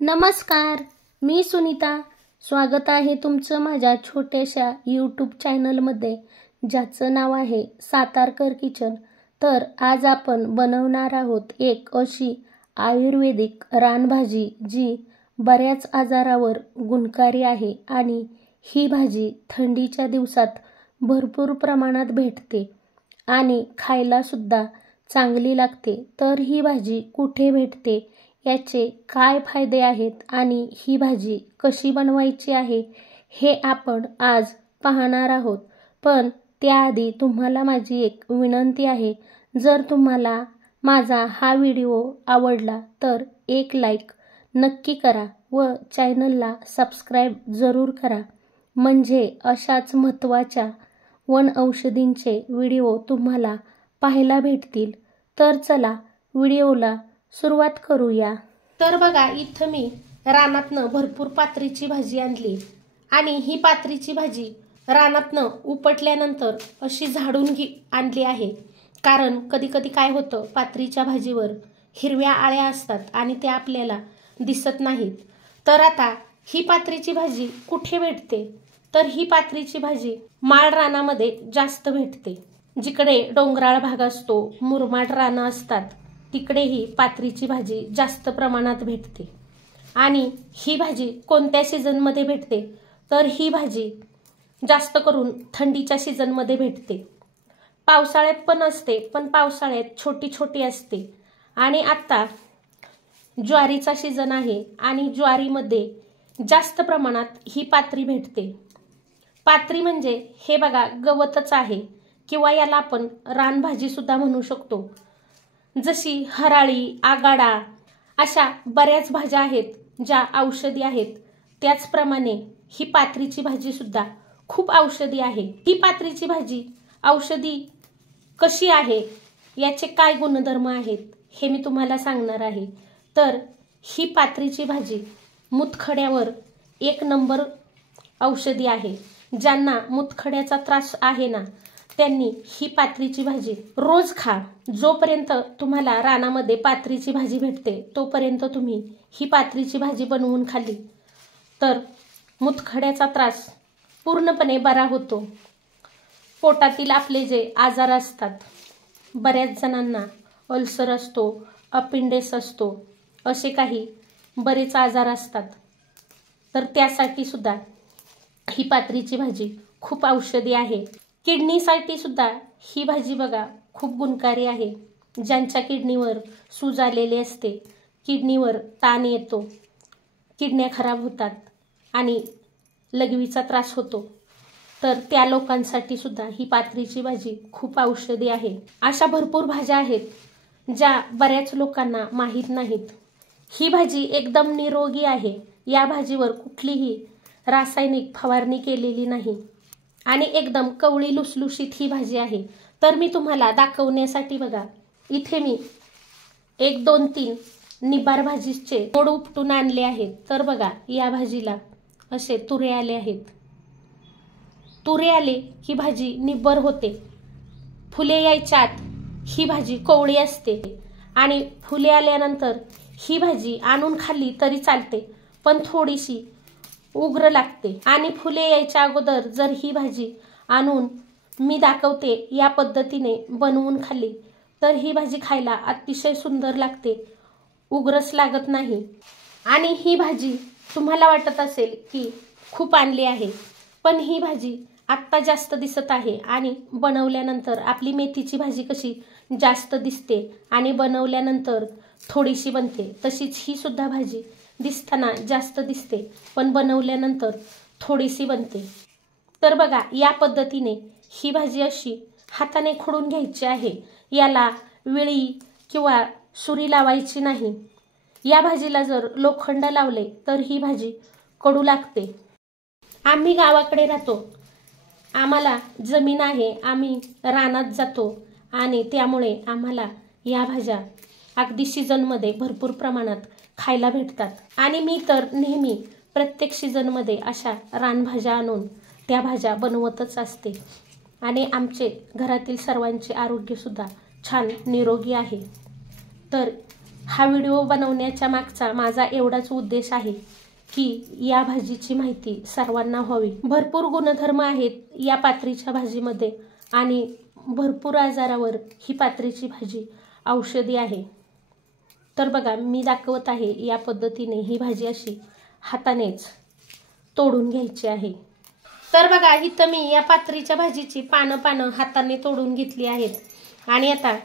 नमस्कार, मी सुनीता. स्वागत आहे तुमचं माझ्या छोट्याशा यूट्यूब चॅनलमध्ये, ज्याचं नाव आहे सातारकर किचन. तर आज आपण बनवणार आहोत एक अशी आयुर्वेदिक रानभाजी जी बऱ्याच आजारावर गुणकारी आहे आणि ही भाजी थंडीच्या दिवसात भरपूर प्रमाणात भेटते आणि खायला सुद्धा चांगली लागते. तर ही भाजी कुठे भेटते, याचे काय फायदे आहेत आणि ही भाजी कशी बनवायची आहे हे आपण आज पाहणार आहोत. पण त्याआधी तुम्हाला माझी एक विनंती आहे, जर तुम्हाला माझा हा व्हिडिओ आवडला तर एक लाईक नक्की करा व चॅनलला सबस्क्राईब जरूर करा, म्हणजे अशाच महत्त्वाच्या वनऔषधींचे व्हिडिओ तुम्हाला पाहायला भेटतील. तर चला व्हिडिओला सुरुवात करूया. तर बघा, इथं मी रानातनं भरपूर पात्रीची भाजी आणली आणि ही पात्रीची भाजी रानातनं उपटल्यानंतर अशी झाडून आणली आहे. कारण कधी कधी काय होतं, पात्रीच्या भाजीवर हिरव्या आळ्या असतात आणि त्या आपल्याला दिसत नाहीत. तर आता ही पात्रीची भाजी कुठे भेटते, तर ही पात्रीची भाजी माळ रानामध्ये जास्त भेटते. जिकडे डोंगराळ भाग असतो, मुरमाड रानं असतात, तिकडे ही पात्रीची भाजी जास्त प्रमाणात भेटते. आणि ही भाजी कोणत्या सीझनमध्ये भेटते, तर ही भाजी जास्त करून थंडीच्या सीझनमध्ये भेटते. पावसाळ्यात पण असते, पण पावसाळ्यात छोटी छोटी असते. आणि आता ज्वारीचा सीझन आहे आणि ज्वारीमध्ये जास्त प्रमाणात ही पात्री भेटते. पात्री म्हणजे हे बघा गवतच आहे, किंवा याला आपण रानभाजी सुद्धा म्हणू शकतो. जशी हराळी, आगाडा अशा बऱ्याच भाज्या आहेत ज्या औषधी आहेत, त्याचप्रमाणे ही पात्रीची भाजी सुद्धा खूप औषधी आहे. ही पात्रीची भाजी औषधी कशी आहे, याचे काय गुणधर्म आहेत हे मी तुम्हाला सांगणार आहे. तर ही पात्रीची भाजी मुतखड्यावर एक नंबर औषधी आहे. ज्यांना मुतखड्याचा त्रास आहे ना, त्यांनी ही पात्रीची भाजी रोज खा. जोपर्यंत तुम्हाला रानामध्ये पात्रीची भाजी भेटते तोपर्यंत तुम्ही ही पात्रीची भाजी बनवून खाल्ली तर मुतखड्याचा त्रास पूर्णपणे बरा होतो. पोटातील आपले जे आजार असतात, बऱ्याच जणांना अल्सर असतो, अपेंडिक्स असतो, असे काही बरेच आजार असतात. तर त्यासाठी सुद्धा ही पात्रीची भाजी खूप औषधी आहे. किडनीसाठी सुद्धा ही भाजी बघा खूप गुणकारी आहे. ज्यांच्या किडनीवर सूज आलेली असते, किडनीवर ताण येतो, किडन्या खराब होतात आणि लघवीचा त्रास होतो, तर त्या लोकांसाठी सुद्धा ही पात्रीची भाजी खूप औषधी आहे. अशा भरपूर भाज्या आहेत ज्या बऱ्याच लोकांना माहीत नाहीत. ही भाजी एकदम निरोगी आहे. या भाजीवर कुठलीही रासायनिक फवारणी केलेली नाही आणि एकदम कवळी लुसलुशीत ही भाजी आहे. तर मी तुम्हाला दाखवण्यासाठी बघा, इथे मी 1, 2, 3 निबार भाजीचे मोड उपटून आणले आहेत. तर बघा, या भाजीला असे तुरे आले आहेत. तुरे आले की भाजी निब्बर होते. फुले यायच्या आत ही भाजी कोवळी असते आणि फुले आल्यानंतर ही भाजी आणून खाल्ली तरी चालते, पण थोडीशी उग्र लागते. आणि फुले यायच्या अगोदर जर ही भाजी आणून मी दाखवते या पद्धतीने बनवून खाल्ली तर ही भाजी खायला अतिशय सुंदर लागते, उग्रच लागत नाही. आणि ही भाजी तुम्हाला वाटत असेल की खूप आणली आहे, पण ही भाजी आत्ता जास्त दिसत आहे आणि बनवल्यानंतर आपली मेथीची भाजी कशी जास्त दिसते आणि बनवल्यानंतर थोडीशी बनते, तशीच ही सुद्धा भाजी दिसताना जास्त दिसते पण बनवल्यानंतर थोडीशी बनते. तर बघा, या पद्धतीने ही भाजी अशी हाताने खोडून घ्यायची आहे. याला विळी किंवा सुरी लावायची नाही. या भाजीला जर लोखंड लावले तर ही भाजी कडू लागते. आम्ही गावाकडे राहतो, आम्हाला जमीन आहे, आम्ही रानात जातो आणि त्यामुळे आम्हाला या भाज्या अगदी सीझनमध्ये भरपूर प्रमाणात खायला भेटतात. आणि मी तर नेहमी प्रत्येक सीझनमध्ये अशा रानभाज्या आणून त्या भाज्या बनवतच असते आणि आमचे घरातील सर्वांचे आरोग्यसुद्धा छान निरोगी आहे. तर हा व्हिडिओ बनवण्याच्या मागचा माझा एवढाच उद्देश आहे की या भाजीची माहिती सर्वांना व्हावी। भरपूर गुणधर्म आहेत या पात्रीच्या भाजीमध्ये आणि भरपूर आजारावर ही पात्रीची भाजी औषधी आहे। तर बघा, मी दाखवत आहे या पद्धतीने ही भाजी अशी हातानेच तोडून घ्यायची आहे। तर बघा, इथं मी या पात्रीच्या भाजीची पानं हाताने तोडून घेतली आहेत आणि आता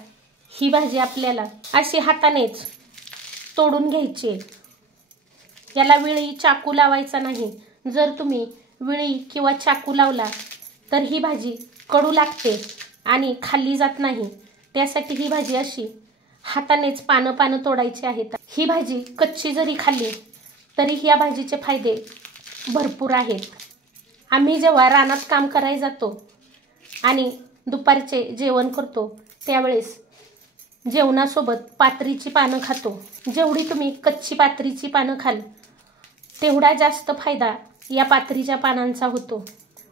ही भाजी आपल्याला अशी हातानेच तोडून घ्यायची आहे। याला विळी चाकू लावायचा नाही। जर तुम्ही विळी किंवा चाकू लावला तर ही भाजी कडू लागते आणि खाल्ली जात नाही। त्यासाठी ही भाजी अशी हातानेच पानं तोडायची आहेत। ही भाजी कच्ची जरी खाल्ली तरी या भाजीचे फायदे भरपूर आहेत। आम्ही जेव्हा रानात काम करायला जातो आणि दुपारचे जेवण करतो त्यावेळेस जेवणासोबत पात्रीची पानं खातो। जेवढी तुम्ही कच्ची पात्रीची पानं खाल तेवढा जास्त फायदा या पात्रीच्या पानांचा होतो।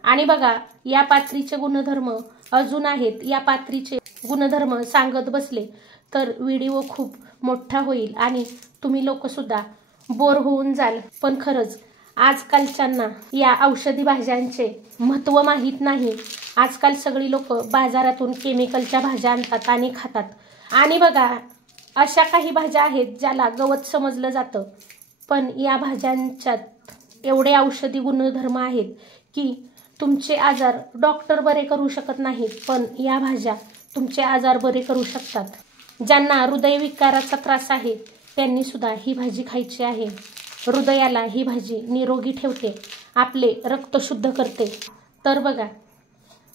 आणि बघा, या पात्रीचे गुणधर्म अजून आहेत। या पात्रीचे गुणधर्म सांगत बसले तर व्हिडिओ खूप मोठा होईल आणि तुम्ही लोक सुद्धा बोर होऊन जाल। पण खरंच आजकालच्यांना या औषधी भाज्यांचे महत्त्व माहीत नाही। आजकाल सगळी लोक बाजारातून केमिकलच्या भाज्या आणतात आणि खातात। आणि बघा, अशा काही भाज्या आहेत ज्याला गवत समजलं जातं, पण या भाज्यांच्यात एवढे औषधी गुणधर्म आहेत की तुमचे आजार डॉक्टर बरे करू शकत नाहीत, पण या भाज्या तुमचे आजार बरे करू शकतात। ज्यांना हृदयविकाराचा त्रास आहे त्यांनी सुद्धा ही भाजी खायची आहे। हृदयाला ही भाजी निरोगी ठेवते, आपले रक्त शुद्ध करते। तर बघा,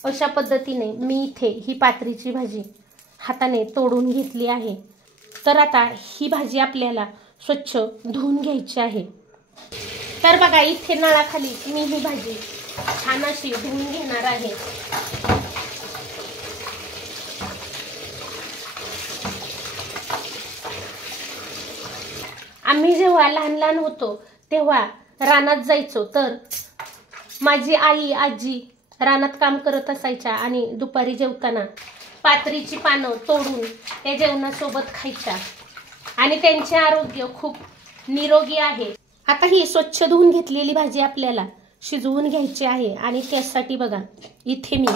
अशा पद्धतीने मी इथे ही पात्रीची भाजी हाताने तोडून घेतली आहे। तर आता ही भाजी आपल्याला स्वच्छ धुवून घ्यायची आहे। तर बघा, इथे नळाखाली मी ही भाजी छान अशी धुवून घेणार आहे। आम्ही जेव्हा लहान होतो तेव्हा रानात जायचो तर माझी आई आजी रानात काम करत असायच्या आणि दुपारी जेवताना पात्रीची पानं तोडून त्या जेवणासोबत खायच्या आणि त्यांचे आरोग्य खूप निरोगी आहे। आता ही स्वच्छ धुवून घेतलेली भाजी आपल्याला शिजवून घ्यायची आहे आणि त्यासाठी बघा, इथे मी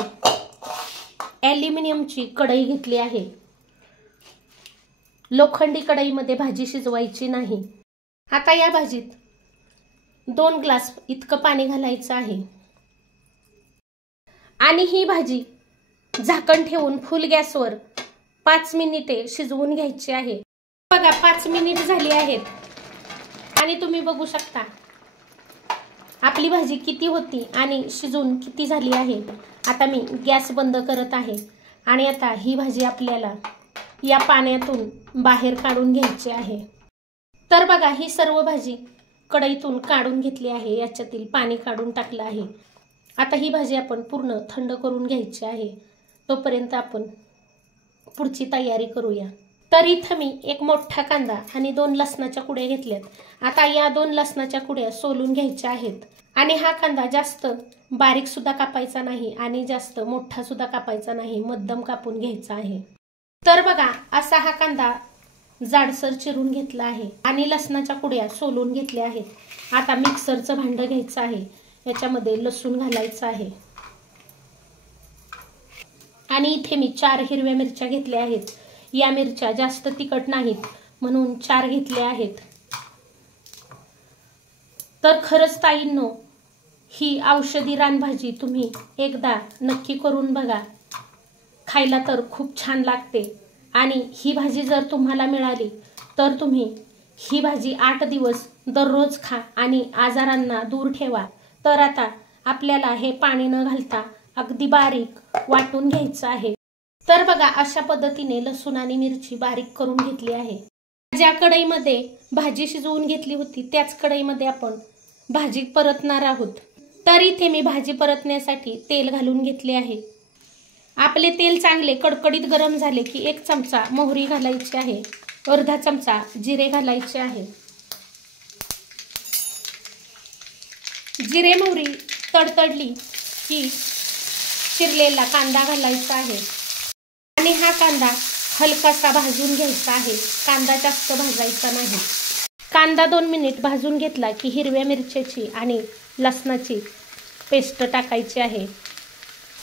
ॲल्युमिनियमची कढई घेतली आहे। लोखंडी कढईमध्ये भाजी शिजवायची नाही। आता या भाजीत 2 ग्लास इतकं पाणी घालायचं आहे आणि ही भाजी झाकण ठेवून फुल गॅसवर 5 मिनिटे शिजवून घ्यायची आहे। बघा, 5 मिनिट झाली आहेत आणि तुम्ही बघू शकता आपली भाजी किती होती आणि शिजून किती झाली आहे। आता मी गॅस बंद करत आहे आणि आता ही भाजी आपल्याला या पाण्यातून बाहेर काढून घ्यायची आहे। तर बघा, ही सर्व भाजी कढईतून काढून घेतली आहे, याच्यातील पाणी काढून टाकलं आहे। आता ही भाजी आपण पूर्ण थंड करून घ्यायची आहे, तोपर्यंत आपण पुढची तयारी करूया। तर इथं मी एक मोठा कांदा आणि 2 लसणाच्या कुड्या घेतल्यात। आता या 2 लसणाच्या कुड्या सोलून घ्यायच्या आहेत आणि हा कांदा जास्त बारीक सुद्धा कापायचा नाही आणि जास्त मोठा सुद्धा कापायचा नाही, मध्यम कापून घ्यायचा आहे। तर बघा, असा हा कांदा जाडसर चिरून घेतला आहे आणि लसणाच्या कुड्या सोलून घेतल्या आहेत। आता मिक्सरचं भांडं घ्यायचं आहे, याच्यामध्ये लसूण घालायचं आहे आणि इथे मी 4 हिरव्या मिरच्या घेतल्या आहेत। या मिरच्या जास्त तिखट नाहीत म्हणून 4 घेतल्या आहेत। तर खरंच ताईंनो, ही औषधी रानभाजी तुम्ही एकदा नक्की करून बघा, खायला तर खूप छान लागते। आणि ही भाजी जर तुम्हाला मिळाली तर तुम्ही ही भाजी 8 दिवस दररोज खा आणि आजारांना दूर ठेवा। तर आता आपल्याला हे पाणी न घालता अगदी बारीक वाटून घ्यायचं आहे। तर बघा, अशा पद्धतीने लसूण आणि मिरची बारीक करून घेतली आहे। ज्या कढईमध्ये भाजी शिजवून घेतली होती त्याच कढईमध्ये आपण भाजी परतणार आहोत। तर इथे मी भाजी परतण्यासाठी तेल घालून घेतले आहे। आपले तेल चांगले कडकडीत गरम झाले की 1 चमचा मोहरी घालायची आहे, अर्धा चमचा जिरे घालायचे आहे। जिरे मोहरी तडतडली की चिरलेला कांदा घालायचा आहे आणि हा कांदा हलकासा भाजून घ्यायचा आहे, कांदा जास्त भाजायचा नाही। कांदा 2 मिनिट भाजून घेतला की हिरव्या मिरच्याची आणि लसणाची पेस्ट टाकायची आहे।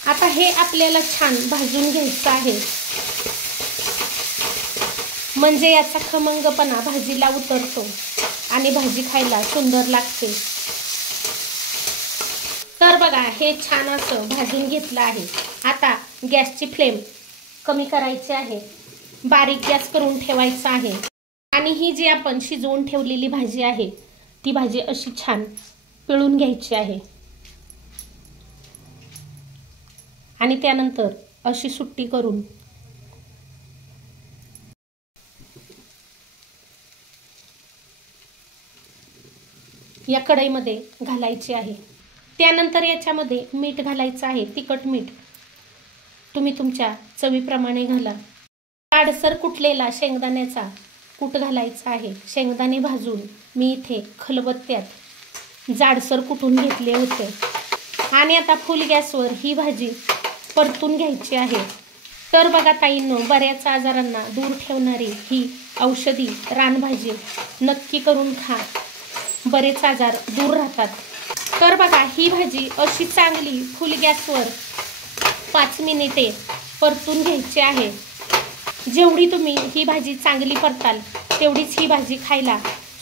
आता हे आपल्याला छान भाजून घ्यायचं आहे, म्हणजे याचा खमंगपणा भाजीला उतरतो आणि भाजी खायला सुंदर लागते। तर बघा, हे छान असं भाजून घेतलं आहे। आता गॅसची फ्लेम कमी करायची आहे, बारीक गॅस करून ठेवायचा आहे आणि ही जी आपण शिजवून ठेवलेली भाजी आहे ती भाजी अशी छान पिळून घ्यायची आहे आणि त्यानंतर अशी सुट्टी करून या कढईमध्ये घालायची आहे। त्यानंतर याच्यामध्ये मीठ घालायचं आहे, तिखट मीठ तुम्ही तुमच्या चवीप्रमाणे घाला। जाडसर कुटलेला शेंगदाण्याचा कूट घालायचा आहे। शेंगदाणे भाजून मी इथे खलबत्त्यात जाडसर कुटून घेतले होते आणि आता फुल गॅसवर ही भाजी परतून घ्यायची आहे। तर बघा ताईंनो, बऱ्याच आजारांना दूर ठेवणारी ही औषधी रानभाजी नक्की करून खा, बरेच आजार दूर राहतात। तर बघा, ही भाजी अशी चांगली फुल गॅसवर 5 मिनिटे परतून घ्यायची आहे। जेवढी तुम्ही ही भाजी चांगली परताल तेवढीच ही भाजी खायला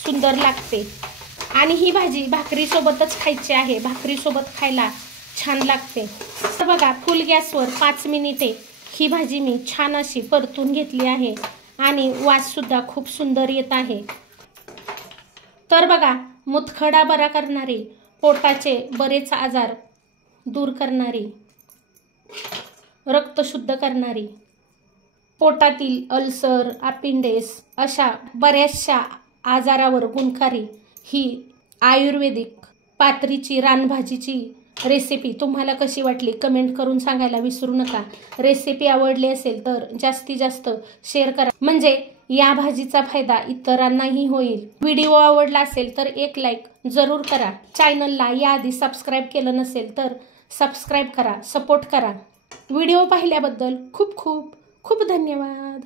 सुंदर लागते आणि ही भाजी भाकरीसोबतच खायची आहे, भाकरीसोबत खायला छान लागते। तर बघा, फुल गॅसवर 5 मिनिटे ही भाजी मी छान अशी परतून घेतली आहे आणि वाससुद्धा खूप सुंदर येत आहे। तर बघा, मुतखडा बरा करणारी, पोटाचे बरेच आजार दूर करणारी, रक्त शुद्ध करणारी, पोटातील अल्सर, अपेंडिक्स अशा बऱ्याचशा आजारावर गुणकारी ही आयुर्वेदिक पात्रीची रानभाजीची रेसिपी तुम्हाला कशी वाटली कमेंट करून सांगायला विसरू नका। रेसिपी आवडली असेल तर जास्तीत जास्त शेअर करा, म्हणजे या भाजीचा फायदा इतरांनाही होईल। व्हिडिओ आवडला असेल तर एक लाईक जरूर करा। चॅनलला याआधी सबस्क्राईब केलं नसेल तर सबस्क्राईब करा, सपोर्ट करा। व्हिडिओ पाहिल्याबद्दल खूप खूप खूप धन्यवाद।